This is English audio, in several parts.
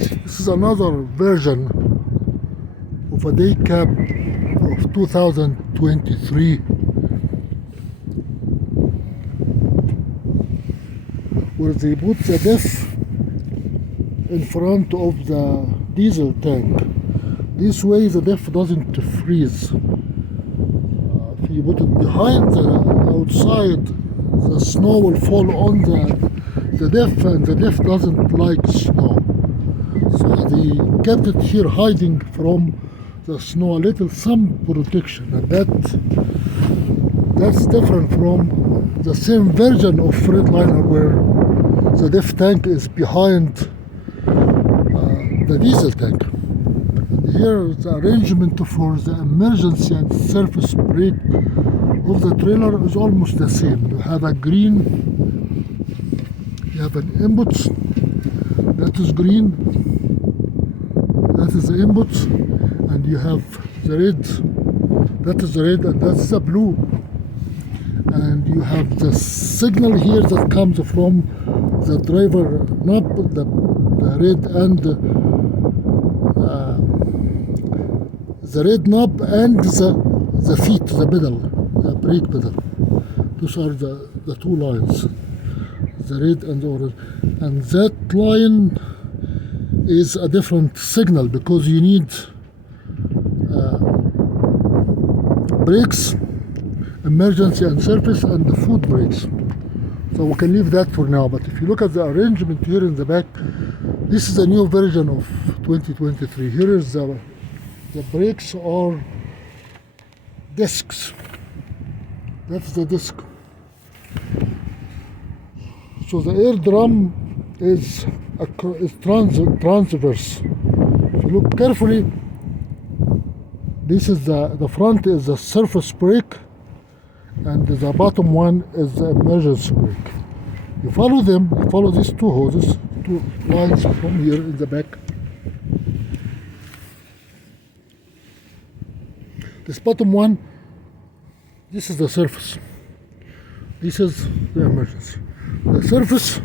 This is another version of a day cab of 2023, where they put the diff in front of the diesel tank. This way the diff doesn't freeze. If you put it behind the outside, the snow will fall on the diff, and the diff doesn't like snow. So they kept it here hiding from the snow, a little some protection, and that's different from the same version of Freightliner where the diff tank is behind the diesel tank. And here the arrangement for the emergency and surface brake of the trailer is almost the same. You have a green, you have an input that is green, that is the input, and you have the red, that is the red, and that's the blue. And you have the signal here that comes from the driver knob, the red and the red knob, and the feet, the pedal, the brake pedal. Those are the two lines, the red and the orange. And that line is a different signal because you need brakes, emergency and surface, and the foot brakes. So we can leave that for now. But if you look at the arrangement here in the back, this is a new version of 2023. Here is the brakes are discs. That's the disc. So the air drum is transverse. If you look carefully, this is the front is the surface brake, and the bottom one is the emergency brake. You follow them, you follow these two hoses, two lines from here in the back. This bottom one, this is the surface. This is the emergency. The surface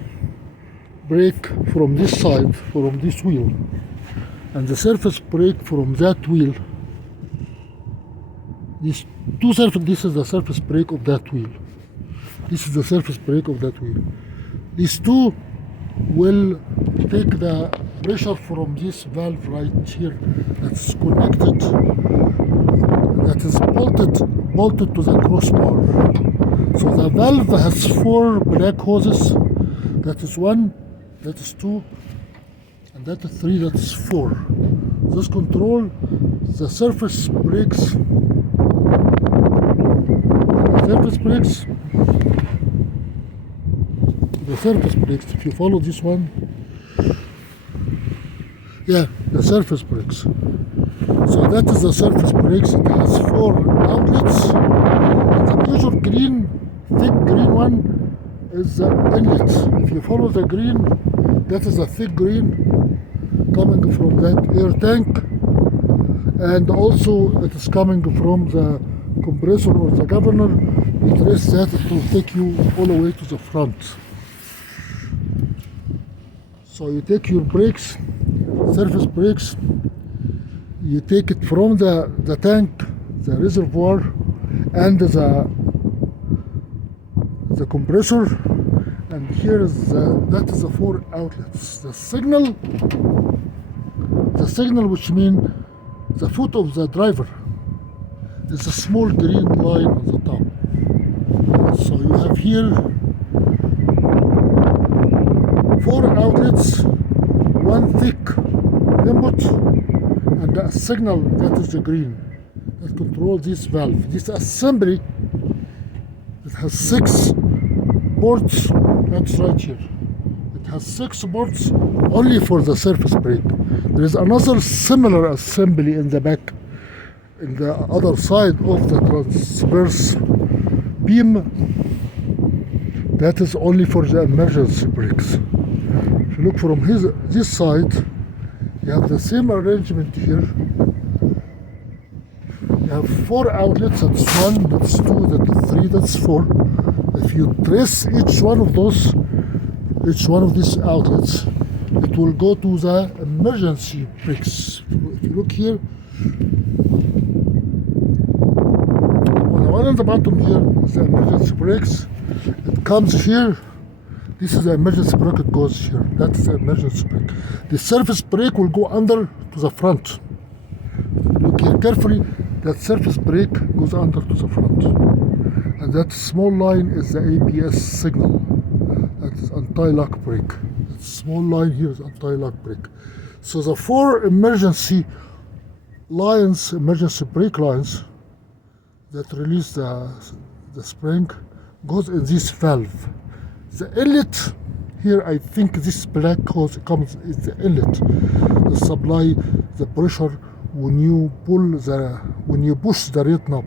brake from this side, from this wheel, and the surface brake from that wheel. These two surface, this is the surface brake of that wheel. This is the surface brake of that wheel. These two will take the pressure from this valve right here that's connected, that is bolted to the crossbar. So the valve has four black hoses. That is one, that is two, and that is three, that is four. This control the surface brakes. The surface brakes, if you follow this one, yeah, the surface brakes. So that is the surface brakes. It has four outlets. And the major green, thick green one is the inlet. If you follow the green, that is a thick green coming from that air tank, and also it is coming from the compressor or the governor. You press that, it will take you all the way to the front. So you take your brakes, surface brakes, you take it from the tank, the reservoir, and the compressor, and here is that is the four outlets. The signal, which means the foot of the driver, is a small green line on the top. So you have here four outlets, one thick input, and a signal that is the green that controls this valve. This assembly, it has 6 ports. That's right here. It has 6 ports only for the surface brake. There is another similar assembly in the back, in the other side of the transverse beam, that is only for the emergency brakes. If you look from this side, you have the same arrangement here. You have 4 outlets. That's 1, that's 2, that's 3, that's 4. If you press each one of these outlets, it will go to the emergency brakes. If you look here, the one on the bottom here is the emergency brakes. It comes here. This is the emergency brake, it goes here. That's the emergency brake. The surface brake will go under to the front. Look here carefully, that surface brake goes under to the front. And that small line is the ABS signal. That's anti-lock brake. That small line here is anti-lock brake. So the four emergency lines, emergency brake lines that release the spring goes in this valve. The inlet here, I think this black hose comes is the inlet to supply the pressure when you push the red knob.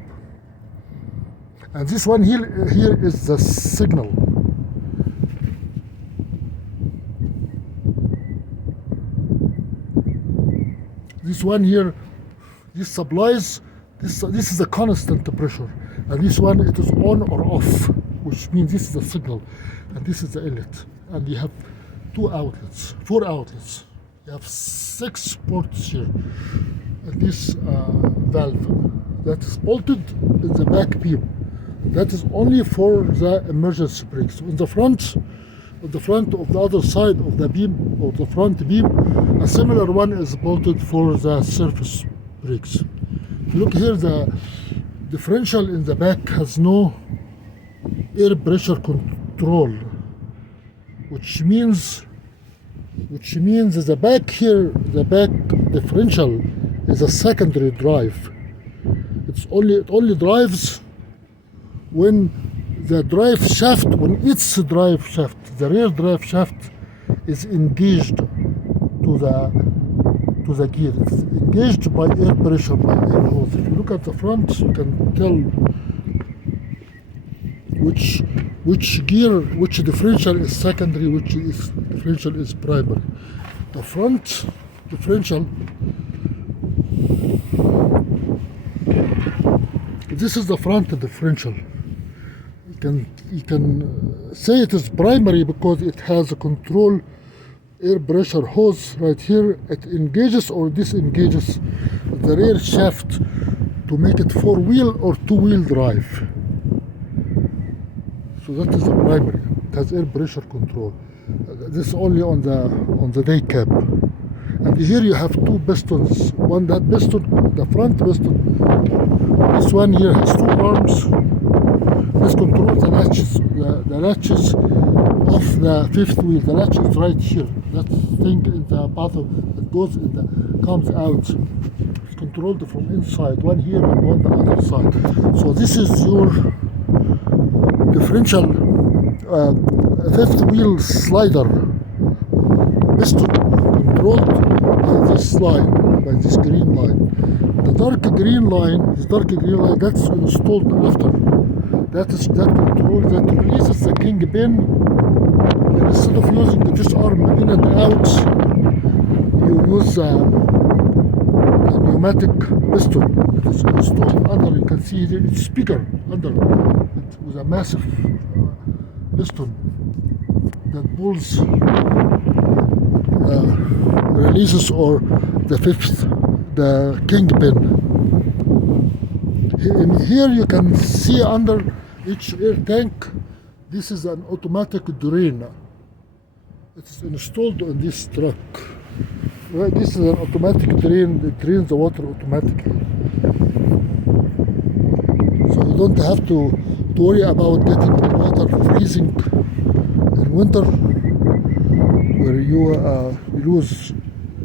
And this one here is the signal. This one here, this supplies, this is a constant pressure. And this one, it is on or off, which means this is the signal. And this is the inlet. And you have four outlets. You have 6 ports here. And this valve that is bolted in the back beam. That is only for the emergency brakes. So in the front of the other side of the beam, or the front beam, a similar one is bolted for the surface brakes. If you look here, the differential in the back has no air pressure control, which means the back here, the back differential is a secondary drive. It only drives when the drive shaft, the rear drive shaft is engaged to the gear. It's engaged by air pressure, by air hose. If you look at the front, you can tell which gear, which differential is secondary, which differential is primary. The front differential, this is the front differential. You can say it is primary because it has a control air pressure hose right here. It engages or disengages the rear shaft to make it 4-wheel or 2-wheel drive. So that is the primary. It has air pressure control. This is only on the day cab. And here you have 2 pistons. That piston, the front piston. This one here has 2 arms. This controls the latches of the 5th wheel. The latch is right here. That thing in the bottom that comes out. It's controlled from inside. One here and one the other side. So this is your differential 5th wheel slider piston, controlled by this line, by this green line. The dark green line, that's installed after. That control that releases the kingpin. And instead of using this arm in and out, you use a pneumatic piston that is installed under. You can see it's bigger under. It was a massive piston that pulls, releases, or the kingpin. In here you can see under each air tank, this is an automatic drain. It's installed on this truck. Right, this is an automatic drain. It drains the water automatically. So you don't have to worry about getting the water freezing in winter, where you lose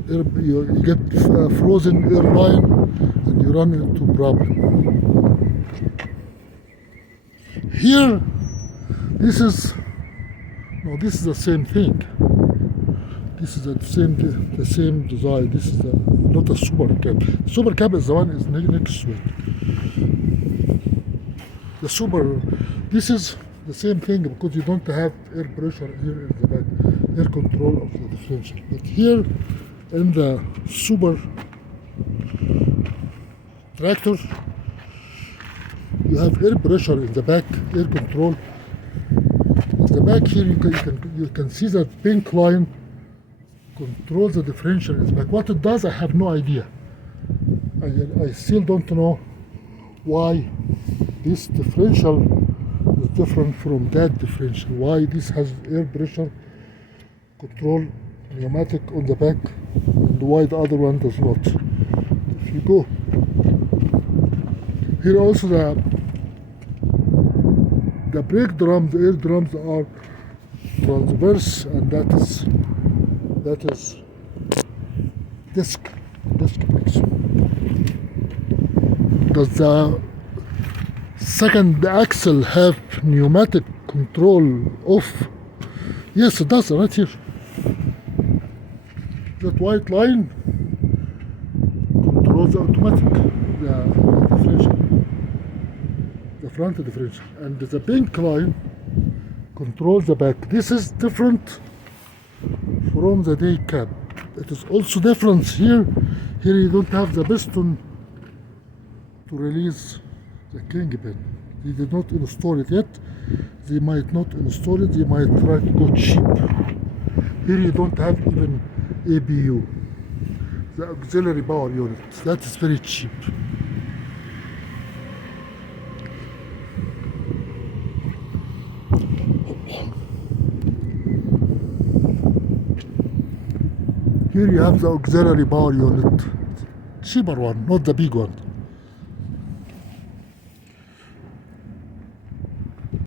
air, you get frozen air line and you run into problem. Here, this is the same thing. This is the same design. This is not a super cab. Super cab is the one is next to it. This is the same thing because you don't have air pressure here in the back, air control of the differential. But here in the super tractor, you have air pressure in the back, air control. In the back here, you can see that pink line control the differential is back. What it does, I have no idea. I still don't know why this differential is different from that differential. Why this has air pressure control pneumatic on the back and why the other one does not. If you go here, also the brake drum, the air drums are transverse, and that is disc brakes. Does the second axle have pneumatic control off? Yes, it does, right here. That white line controls the automatic, the differential, the front differential, and the pink line controls the back. This is different from the day cab. It is also different here. Here you don't have the piston to release the kingpin. They did not install it yet. They might not install it. They might try to go cheap. Here you don't have even APU, the auxiliary power unit. That is very cheap. Here you have the auxiliary power unit, cheaper one, not the big one.